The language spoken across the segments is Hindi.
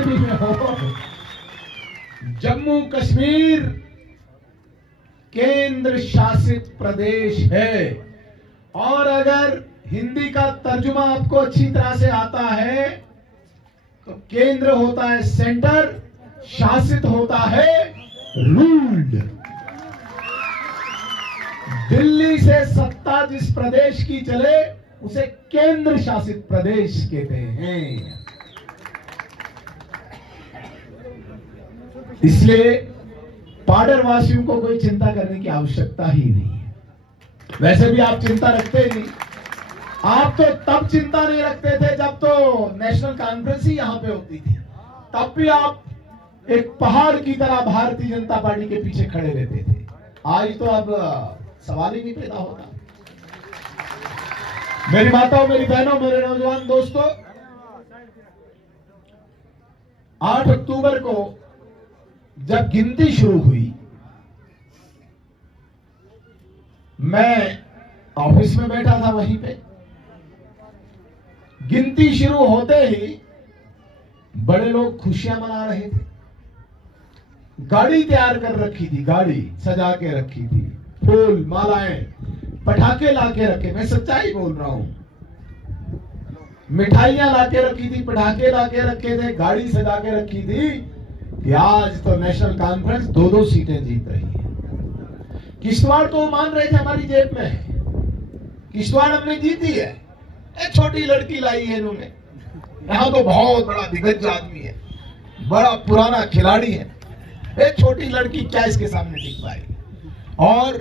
गलतफहमी में हो। जम्मू कश्मीर केंद्र शासित प्रदेश है, और अगर हिंदी का तर्जुमा आपको अच्छी तरह से आता है तो केंद्र होता है सेंटर, शासित होता है रूल्ड। दिल्ली से सत्ता जिस प्रदेश की चले उसे केंद्र शासित प्रदेश कहते हैं। इसलिए पाडर वासियों को कोई चिंता करने की आवश्यकता ही नहीं है। वैसे भी आप चिंता रखते ही नहीं। आप तो तब चिंता नहीं रखते थे जब तो नेशनल कॉन्फ्रेंस ही यहां पे होती थी, तब भी आप एक पहाड़ की तरह भारतीय जनता पार्टी के पीछे खड़े रहते थे। आज तो अब सवाल ही नहीं पैदा होता। मेरी माताओं, मेरी बहनों, मेरे नौजवान दोस्तों, 8 अक्टूबर को जब गिनती शुरू हुई, मैं ऑफिस में बैठा था। वहीं पे गिनती शुरू होते ही बड़े लोग खुशियां मना रहे थे। गाड़ी तैयार कर रखी थी, गाड़ी सजा के रखी थी, फूल मालाएं पटाखे लाके रखे। मैं सच्चाई बोल रहा हूं। मिठाइयां लाके रखी थी, पटाखे लाके रखे थे, गाड़ी सजा के रखी थी कि आज तो नेशनल कॉन्फ्रेंस 2-2 सीटें जीत रही है। किश्तवाड़ तो मान रहे थे हमारी जेब में है, किश्तवाड़ हमने जीती है। एक छोटी लड़की लाई है इन्होंने, यहां तो बहुत बड़ा दिग्गज आदमी है, बड़ा पुराना खिलाड़ी है, एक छोटी लड़की क्या इसके सामने टिक पाएगी। और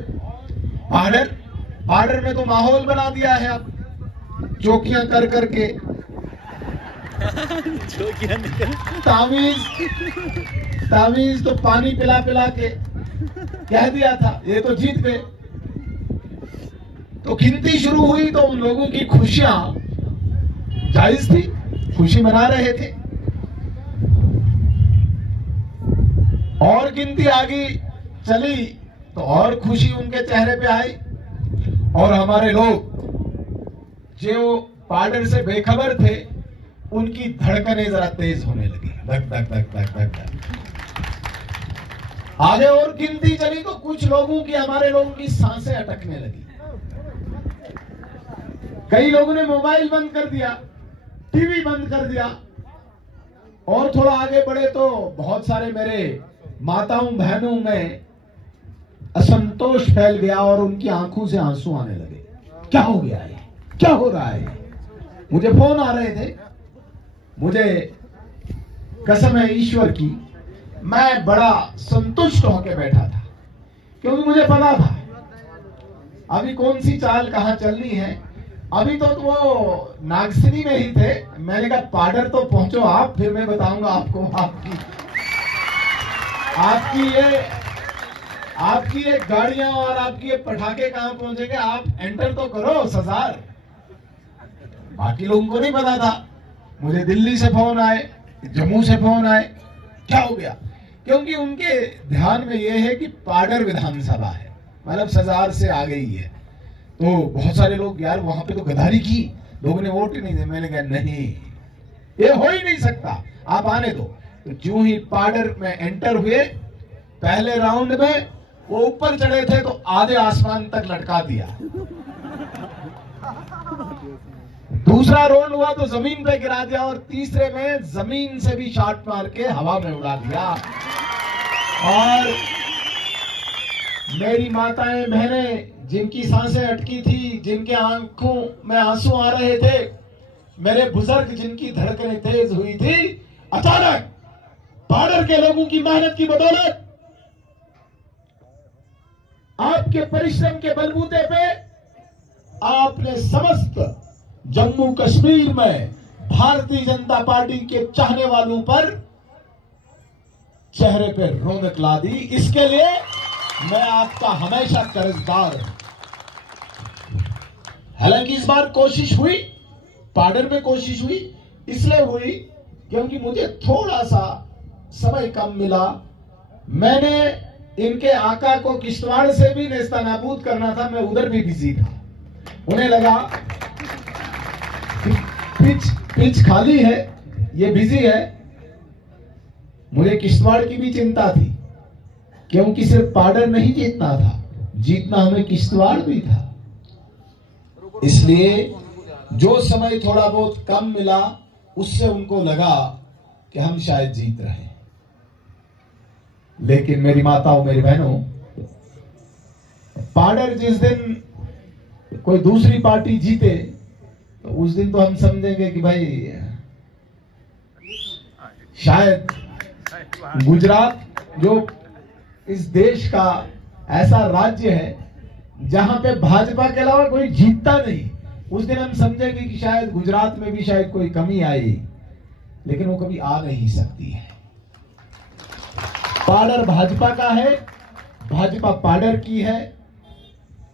पाडर में तो माहौल बना दिया है अब, चौकियां कर करके तावीज तो पानी पिला पिला के कह दिया था ये तो जीत गए। तो गिनती शुरू हुई तो उन लोगों की खुशियां जायज थी, खुशी मना रहे थे। और गिनती आगे चली तो और खुशी उनके चेहरे पे आई। और हमारे लोग जो पाडर से बेखबर थे उनकी धड़कनें जरा तेज होने लगी, धक धक धक धक धक धक। आगे और गिनती चली तो कुछ लोगों की, हमारे लोगों की सांसें अटकने लगी। कई लोगों ने मोबाइल बंद कर दिया, टीवी बंद कर दिया। और थोड़ा आगे बढ़े तो बहुत सारे मेरे माताओं बहनों में असंतोष फैल गया और उनकी आंखों से आंसू आने लगे। क्या हो गया है, क्या हो रहा है? मुझे फोन आ रहे थे, मुझे कसम है ईश्वर की, मैं बड़ा संतुष्ट होकर बैठा था, क्योंकि मुझे पता था अभी कौन सी चाल कहां चलनी है। अभी तो वो नागसिनी में ही थे। मैंने कहा पाडर तो पहुंचो आप, फिर मैं बताऊंगा आपको आपकी ये गाड़ियां और आपकी ये पटाखे कहां पहुंचेंगे। आप एंटर तो करो सजार। बाकी लोगों को नहीं पता था। मुझे दिल्ली से फोन आए, जम्मू से फोन आए, क्या हो गया? क्योंकि उनके ध्यान में ये है कि पाडर विधानसभा है, मतलब सजार से आ गई है। तो बहुत सारे लोग, यार वहां पे तो गद्दारी की, लोगों ने वोट ही नहीं दिया। मैंने कहा नहीं, ये हो ही नहीं सकता, आप आने दो। तो जो ही पाडर में एंटर हुए, पहले राउंड में वो ऊपर चढ़े थे तो आधे आसमान तक लटका दिया। दूसरा राउंड हुआ तो जमीन पे गिरा दिया, और तीसरे में जमीन से भी शॉट मार के हवा में उड़ा दिया। और मेरी माताएं बहनें जिनकी सांसें अटकी थी, जिनके आंखों में आंसू आ रहे थे, मेरे बुजुर्ग जिनकी धड़कनें तेज हुई थी, अचानक पाडर के लोगों की मेहनत की बदौलत, आपके परिश्रम के बलबूते पे आपने समस्त जम्मू कश्मीर में भारतीय जनता पार्टी के चाहने वालों पर चेहरे पे रौनक ला दी। इसके लिए मैं आपका हमेशा कर्जदार हूं। हालांकि इस बार कोशिश हुई, पाडर में कोशिश हुई, इसलिए हुई क्योंकि मुझे थोड़ा सा समय कम मिला। मैंने इनके आका को किश्तवाड़ से भी नेस्तनाबूद करना था, मैं उधर भी बिजी था। उन्हें लगा पिच खाली है, ये बिजी है, मुझे किश्तवाड़ की भी चिंता थी, क्योंकि सिर्फ पाडर नहीं जीतना था, जीतना हमें किश्तवाड़ भी था। इसलिए जो समय थोड़ा बहुत कम मिला, उससे उनको लगा कि हम शायद जीत रहे हैं। लेकिन मेरी माताओं, मेरी बहनों, पाडर जिस दिन कोई दूसरी पार्टी जीते तो उस दिन तो हम समझेंगे कि भाई शायद गुजरात जो इस देश का ऐसा राज्य है जहां पे भाजपा के अलावा कोई जीतता नहीं, उस दिन हम समझेंगे कि शायद गुजरात में भी शायद कोई कमी आई, लेकिन वो कभी आ नहीं सकती है। पाडर भाजपा का है, भाजपा पाडर की है,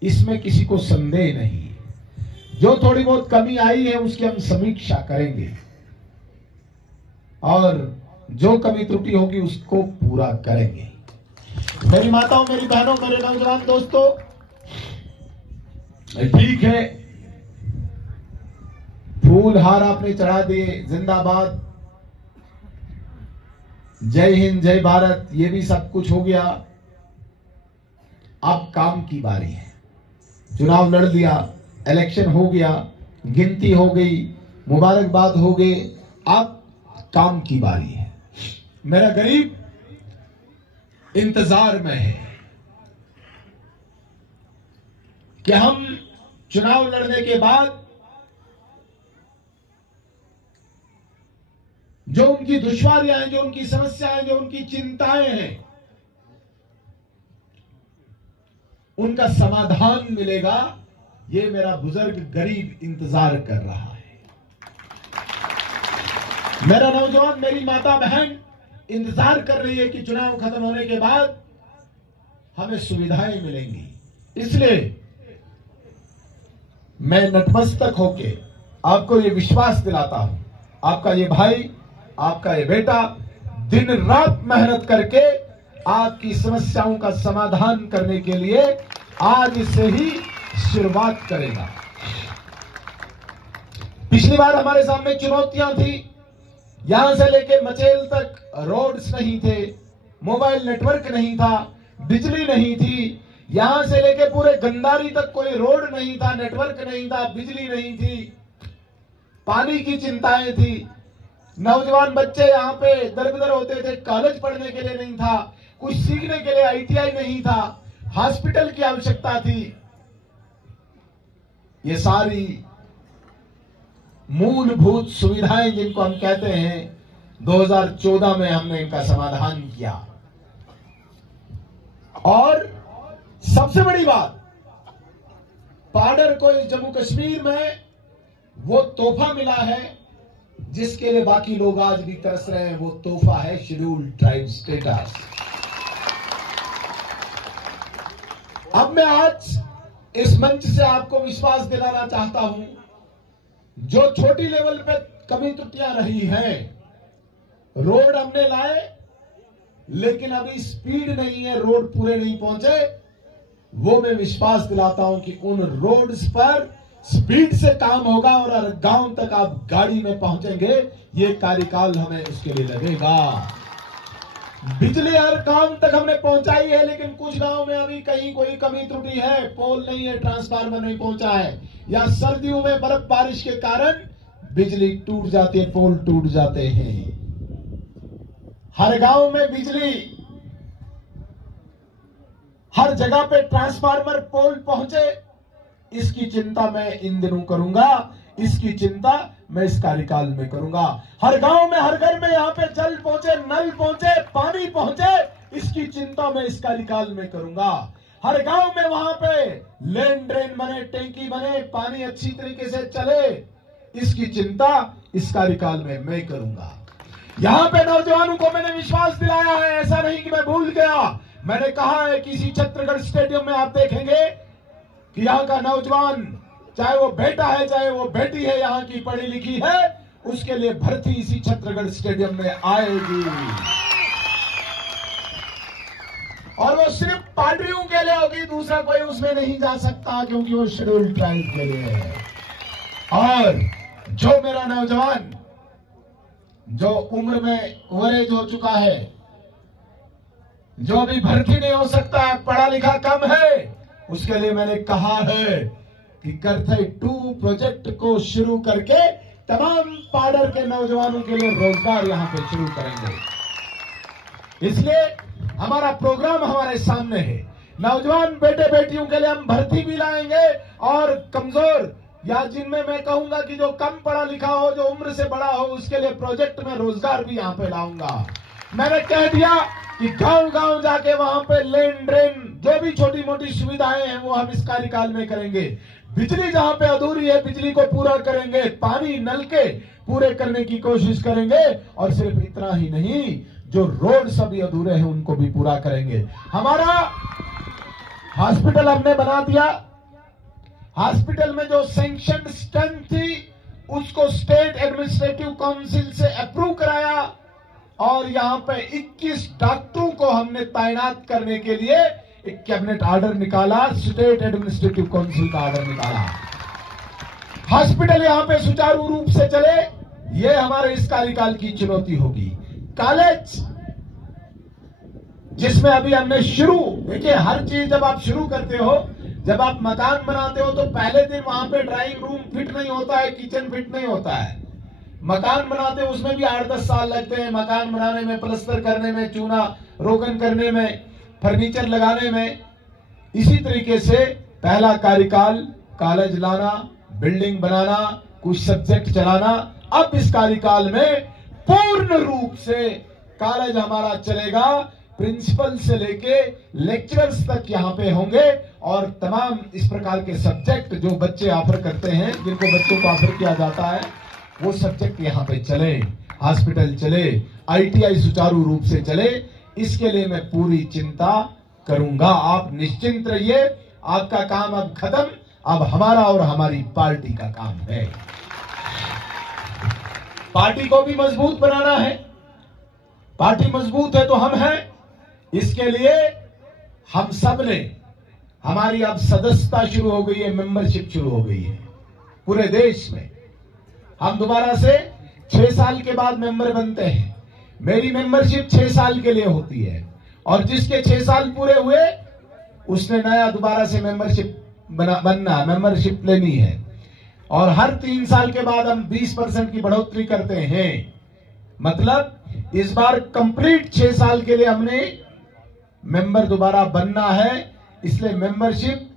इसमें किसी को संदेह नहीं। जो थोड़ी बहुत कमी आई है उसकी हम समीक्षा करेंगे और जो कमी त्रुटि होगी उसको पूरा करेंगे। मेरी माताओं, मेरी बहनों, मेरे नौजवान दोस्तों, ठीक है, फूल हार आपने चढ़ा दिए, जिंदाबाद, जय हिंद, जय भारत, ये भी सब कुछ हो गया। अब काम की बारी है। चुनाव लड़ लिया, इलेक्शन हो गया, गिनती हो गई, मुबारकबाद हो गई, अब काम की बारी है। मेरा गरीब इंतजार में है कि हम चुनाव लड़ने के बाद जो उनकी दुश्वारियां हैं, जो उनकी समस्याएं, जो उनकी चिंताएं हैं, उनका समाधान मिलेगा, ये मेरा बुजुर्ग गरीब इंतजार कर रहा है। मेरा नौजवान, मेरी माता बहन इंतजार कर रही है कि चुनाव खत्म होने के बाद हमें सुविधाएं मिलेंगी। इसलिए मैं नतमस्तक होके आपको ये विश्वास दिलाता हूं, आपका ये भाई, आपका ये बेटा दिन रात मेहनत करके आपकी समस्याओं का समाधान करने के लिए आज से ही शुरुआत करेगा। पिछली बार हमारे सामने चुनौतियां थी, यहां से लेके मचेल तक रोड्स नहीं थे, मोबाइल नेटवर्क नहीं था, बिजली नहीं थी, यहां से लेके पूरे गंदारी तक कोई रोड नहीं था, नेटवर्क नहीं था, बिजली नहीं थी, पानी की चिंताएं थी, नौजवान बच्चे यहां पे दर-बदर होते थे, कॉलेज पढ़ने के लिए नहीं था, कुछ सीखने के लिए आईटीआई नहीं था, हॉस्पिटल की आवश्यकता थी। ये सारी मूलभूत सुविधाएं जिनको हम कहते हैं, 2014 में हमने इनका समाधान किया। और सबसे बड़ी बात, पाडर को इस जम्मू कश्मीर में वो तोहफा मिला है जिसके लिए बाकी लोग आज भी तरस रहे हैं। वो तोहफा है शेड्यूल्ड ट्राइब स्टेटस। अब मैं आज इस मंच से आपको विश्वास दिलाना चाहता हूं, जो छोटी लेवल पे कमी त्रुटियां रही हैं, रोड हमने लाए लेकिन अभी स्पीड नहीं है, रोड पूरे नहीं पहुंचे, वो मैं विश्वास दिलाता हूं कि उन रोड्स पर स्पीड से काम होगा और गांव तक आप गाड़ी में पहुंचेंगे। ये कार्यकाल हमें उसके लिए लगेगा। बिजली हर गांव तक हमने पहुंचाई है, लेकिन कुछ गांव में अभी कहीं कोई कमी त्रुटि है, पोल नहीं है, ट्रांसफार्मर नहीं पहुंचा है, या सर्दियों में बर्फ बारिश के कारण बिजली टूट जाती है, पोल टूट जाते हैं। हर गांव में बिजली, हर जगह पे ट्रांसफार्मर, पोल पहुंचे, इसकी चिंता मैं इन दिनों करूंगा, इसकी चिंता मैं इस कार्यकाल में करूंगा। हर गांव में, हर घर में यहां पे जल पहुंचे, नल पहुंचे, पानी पहुंचे, इसकी चिंता मैं इस कार्यकाल में करूंगा। हर गांव में वहां पे लेन ड्रेन बने, टैंकी बने, पानी अच्छी तरीके से चले, इसकी चिंता इस कार्यकाल में मैं करूंगा। यहां पे नौजवानों को मैंने विश्वास दिलाया है, ऐसा नहीं कि मैं भूल गया। मैंने कहा है कि इसी छत्तीसगढ़ स्टेडियम में आप देखेंगे कि यहां का नौजवान, चाहे वो बेटा है चाहे वो बेटी है, यहां की पढ़ी लिखी है, उसके लिए भर्ती इसी छत्तीसगढ़ स्टेडियम में आएगी। और वो सिर्फ पाडरियों के लिए होगी, दूसरा कोई उसमें नहीं जा सकता, क्योंकि वो शेड्यूल्ड ट्राइब के लिए है। और जो मेरा नौजवान जो उम्र में ओवरेज हो चुका है, जो अभी भर्ती नहीं हो सकता है, पढ़ा लिखा कम है, उसके लिए मैंने कहा है कि करथई 2 प्रोजेक्ट को शुरू करके तमाम पाडर के नौजवानों के लिए रोजगार यहां पे शुरू करेंगे। इसलिए हमारा प्रोग्राम हमारे सामने है। नौजवान बेटे बेटियों के लिए हम भर्ती भी लाएंगे और कमजोर या जिनमें मैं कहूंगा कि जो कम पढ़ा लिखा हो, जो उम्र से बड़ा हो, उसके लिए प्रोजेक्ट में रोजगार भी यहां पे लाऊंगा। मैंने कह दिया कि गांव गांव जाके वहां पे लेन ड्रेन जो भी छोटी मोटी सुविधाएं हैं वो हम इस कार्यकाल में करेंगे। बिजली जहां पे अधूरी है बिजली को पूरा करेंगे, पानी नल के पूरे करने की कोशिश करेंगे और सिर्फ इतना ही नहीं, जो रोड सभी अधूरे हैं उनको भी पूरा करेंगे। हमारा हॉस्पिटल हमने बना दिया। हॉस्पिटल में जो सैंक्शन स्ट्रेंथ थी उसको स्टेट एडमिनिस्ट्रेटिव काउंसिल से अप्रूव कराया और यहां पे 21 डॉक्टरों को हमने तैनात करने के लिए एक कैबिनेट ऑर्डर निकाला, स्टेट एडमिनिस्ट्रेटिव काउंसिल का ऑर्डर निकाला। हॉस्पिटल यहां पे सुचारू रूप से चले, ये हमारे इस कार्यकाल की चुनौती होगी। कॉलेज जिसमें अभी हमने शुरू, देखिए हर चीज जब आप शुरू करते हो, जब आप मकान बनाते हो तो पहले दिन वहां पे ड्राइंग रूम फिट नहीं होता है, किचन फिट नहीं होता है। मकान बनाते हैं उसमें भी 8-10 साल लगते हैं, मकान बनाने में, प्लस्तर करने में, चूना रोगन करने में, फर्नीचर लगाने में। इसी तरीके से पहला कार्यकाल कॉलेज लाना, बिल्डिंग बनाना, कुछ सब्जेक्ट चलाना। अब इस कार्यकाल में पूर्ण रूप से कॉलेज हमारा चलेगा, प्रिंसिपल से लेके लेक्चरर्स तक यहाँ पे होंगे और तमाम इस प्रकार के सब्जेक्ट जो बच्चे ऑफर करते हैं, जिनको बच्चों को ऑफर किया जाता है, वो सब्जेक्ट यहाँ पे चले, हॉस्पिटल चले, आईटीआई सुचारू रूप से चले। इसके लिए मैं पूरी चिंता करूंगा। आप निश्चिंत रहिए, आपका काम अब खत्म, अब हमारा और हमारी पार्टी का काम है। पार्टी को भी मजबूत बनाना है। पार्टी मजबूत है तो हम हैं। इसके लिए हम सब ने, हमारी अब सदस्यता शुरू हो गई है, मेंबरशिप शुरू हो गई है पूरे देश में। हम दोबारा से 6 साल के बाद मेंबर बनते हैं। मेरी मेंबरशिप 6 साल के लिए होती है और जिसके 6 साल पूरे हुए उसने नया दोबारा से मेंबरशिप बनना, मेंबरशिप लेनी है। और हर 3 साल के बाद हम 20% की बढ़ोतरी करते हैं। मतलब इस बार कंप्लीट 6 साल के लिए हमने मेंबर दोबारा बनना है। इसलिए मेंबरशिप,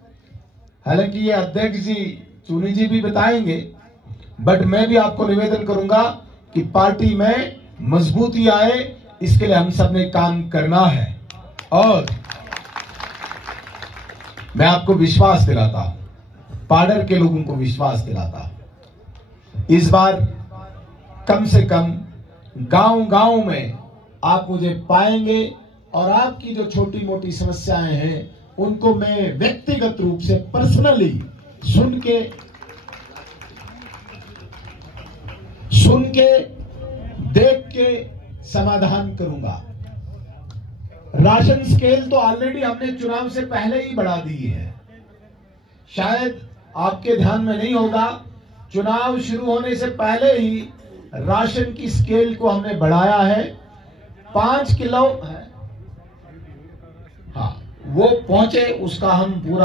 हालांकि ये अध्यक्ष जी, चूनी जी भी बताएंगे, बट मैं भी आपको निवेदन करूंगा कि पार्टी में मजबूती आए, इसके लिए हम सब ने काम करना है। और मैं आपको विश्वास दिलाता हूं, पाडर के लोगों को विश्वास दिलाता हूं, इस बार कम से कम गांव गांव में आप मुझे पाएंगे और आपकी जो छोटी मोटी समस्याएं हैं उनको मैं व्यक्तिगत रूप से पर्सनली सुन के देख के समाधान करूंगा। राशन स्केल तो ऑलरेडी हमने चुनाव से पहले ही बढ़ा दी है। शायद आपके ध्यान में नहीं होगा, चुनाव शुरू होने से पहले ही राशन की स्केल को हमने बढ़ाया है। 5 किलो, हाँ वो पहुंचे, उसका हम पूरा